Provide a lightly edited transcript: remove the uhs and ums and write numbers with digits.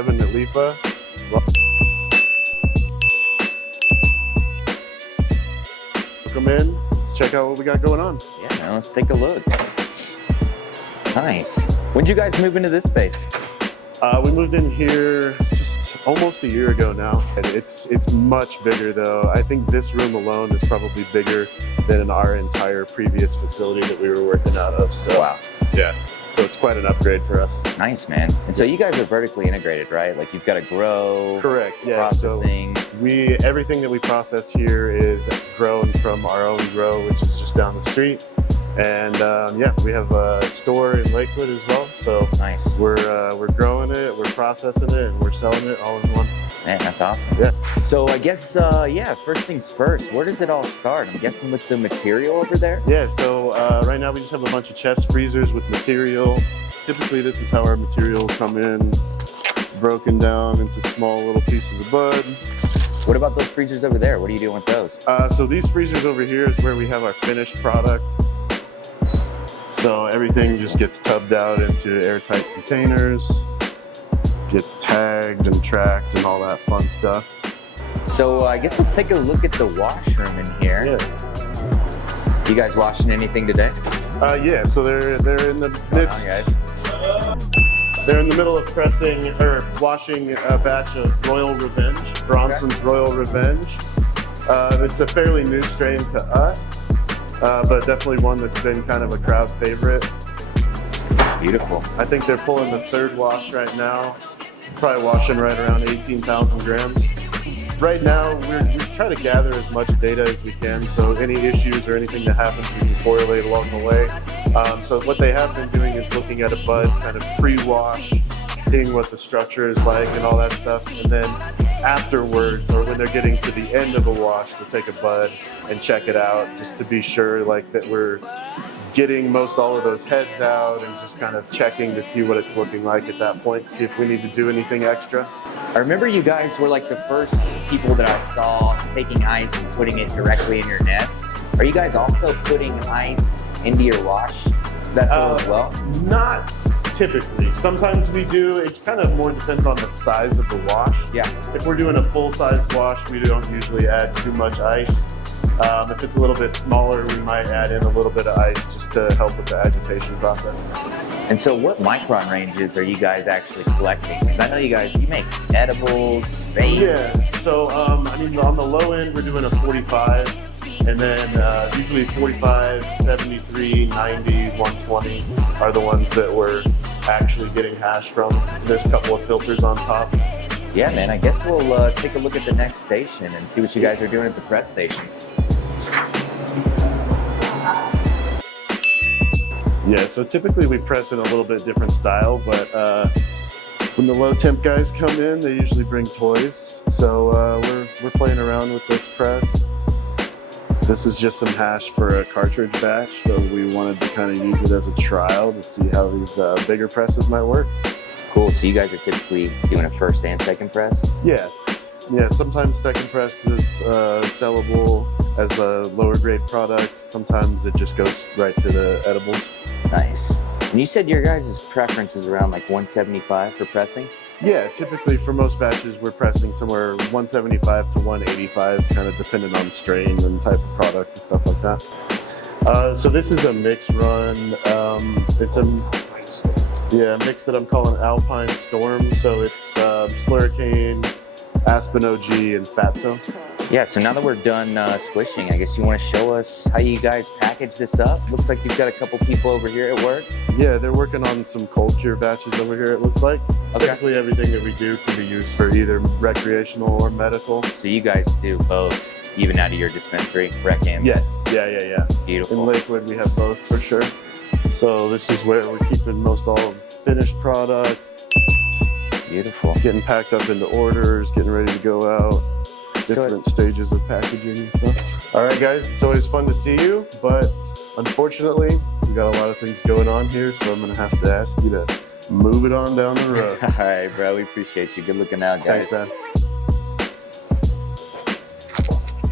Evan at Leiffa. Welcome in. Let's check out what we got going on. Yeah, man, let's take a look. Nice. When did you guys move into this space? We moved in here just almost a year ago now. And it's much bigger though. I think this room alone is probably bigger than our entire previous facility that we were working out of. So, wow. Yeah. So it's quite an upgrade for us. Nice, man. And so you guys are vertically integrated, right? Like you've got to grow. Correct, yeah. Processing. So everything that we process here is grown from our own grow, which is just down the street. And yeah, we have a store in Lakewood as well. So nice. We're growing it, we're processing it, and we're selling it all in one. Man, that's awesome. Yeah. So I guess, yeah, first things first, where does it all start? I'm guessing with the material over there? Yeah, so right now we just have a bunch of chest freezers with material. Typically this is how our material come in, broken down into small little pieces of bud. What about those freezers over there? What are you doing with those? So these freezers over here is where we have our finished product. So everything just gets tubbed out into airtight containers, gets tagged and tracked and all that fun stuff. So I guess let's take a look at the washroom in here. Yeah. You guys washing anything today? Yeah, so they're in the midst. They're in the middle of pressing or washing a batch of Royal Revenge, Bronson's Royal Revenge. It's a fairly new strain to us, but definitely one that's been kind of a crowd favorite. Beautiful. I think they're pulling the third wash right now, probably washing right around 18,000 grams. Right now, we try to gather as much data as we can, so any issues or anything that happens, we can correlate along the way. So what they have been doing is looking at a bud kind of pre-wash, seeing what the structure is like and all that stuff, and then afterwards, or when they're getting to the end of a wash, we'll take a bud and check it out just to be sure like that we're getting most all of those heads out and just kind of checking to see what it's looking like at that point, see if we need to do anything extra. I remember you guys were like the first people that I saw taking ice and putting it directly in your nest. Are you guys also putting ice into your wash vessel as well? Not typically. Sometimes we do. It kind of more depends on the size of the wash. Yeah. If we're doing a full-size wash, we don't usually add too much ice. If it's a little bit smaller, we might add in a little bit of ice just to help with the agitation process. And so what micron ranges are you guys actually collecting? Because I know you make edibles, vapes. Yeah, so I mean on the low end we're doing a 45, and then usually 45, 73, 90, 120 are the ones that we're actually getting hash from. There's a couple of filters on top. Yeah, man, I guess we'll take a look at the next station and see what you guys are doing at the press station. Yeah, so typically we press in a little bit different style, but when the Lowtemp guys come in, they usually bring toys. So we're playing around with this press. This is just some hash for a cartridge batch, but we wanted to kind of use it as a trial to see how these bigger presses might work. Cool, so you guys are typically doing a first and second press? Yeah, sometimes second press is sellable as a lower grade product. Sometimes it just goes right to the edibles. Nice. And you said your guys' preference is around like 175 for pressing? Yeah, typically for most batches we're pressing somewhere 175 to 185, kind of depending on strain and type of product and stuff like that. So this is a mix run. It's a mix that I'm calling Alpine Storm. So it's Slurricane, Aspen OG, and Fatso. Yeah, so now that we're done squishing, I guess you want to show us how you guys package this up. Looks like you've got a couple people over here at work. Yeah, they're working on some cold cure batches over here, it looks like. Okay. Typically everything that we do can be used for either recreational or medical. So you guys do both, even out of your dispensary, rec and? Yes, yeah. Beautiful. In Lakewood we have both for sure. So this is where we're keeping most all of finished product. Beautiful. Getting packed up into orders, getting ready to go out. Different stages of packaging and stuff. All right, guys, it's always fun to see you, but unfortunately, we got a lot of things going on here, so I'm gonna have to ask you to move it on down the road. All right, bro, we appreciate you. Good looking out, guys. Thanks, man.